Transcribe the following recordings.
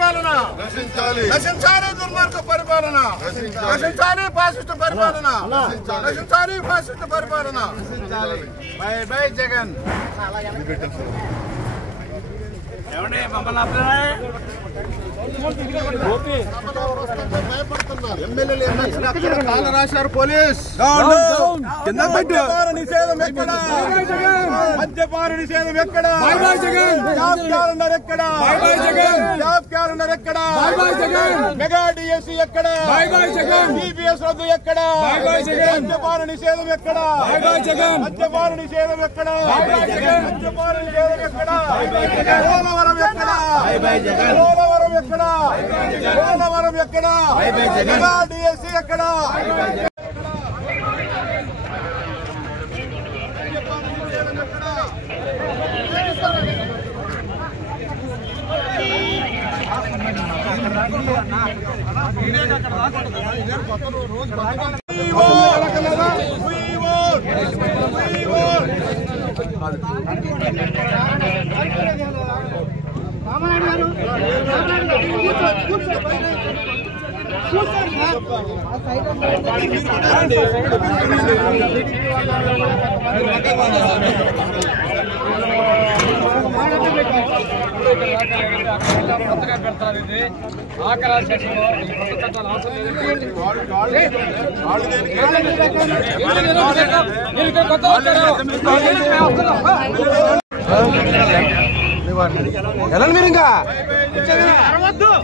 పరిపాలన నశించాలి, దుర్మార్గ పరిపాలన నశించాలి, ఫాసిస్ట్ పరిపాలన నశించాలి, ఫాసిస్ట్ పరిపాలన. By by Jagan. ఏమండి మమ్మల్ని ఎమ్మెల్యేలు ఎమ్మెల్సీ రాశారు పోలీస్. మద్యపాన నిషేధం ఎక్కడ? మద్యపాన నిషేధం ఎక్కడ? జాబ్ క్యాలెండర్ ఎక్కడ? జాబ్ క్యాలెండర్ ఎక్కడ? మెగా డిఎస్సీ ఎక్కడ? సిపిఎస్ రద్దు ఎక్కడ? మద్యపాన నిషేధం ఎక్కడ? మద్యపాన నిషేధం ఎక్కడ? మద్యపాన నిషేధం ఎక్కడ? పోలవరం ఎక్కడ? పోలవరం ఎక్కడ? పోలవరం ఎక్కడ? మెగా డిఎస్సీ ఎక్కడ? వెళ్ళండి మీరు, ఇంకా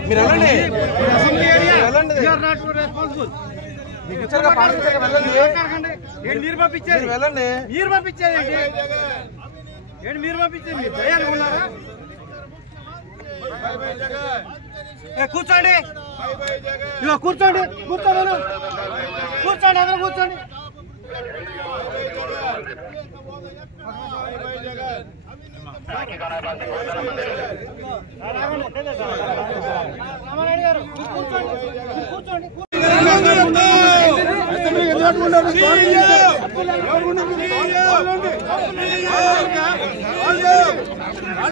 మీరు వెళ్ళండి, మీకు ఇచ్చారుగా పాటించారు. వెళ్ళండి, నీరు పంపించారు, వెళ్ళండి. నీరు పంపించారు ఏంటి? మీరు పంపించండి, భయానుకున్నారా? కూర్చోండి, ఇక కూర్చోండి, కూర్చోండి, కూర్చోండి, అందరూ కూర్చోండి. రామారెడ్డి గారు కూర్చోండి, కూర్చోండి.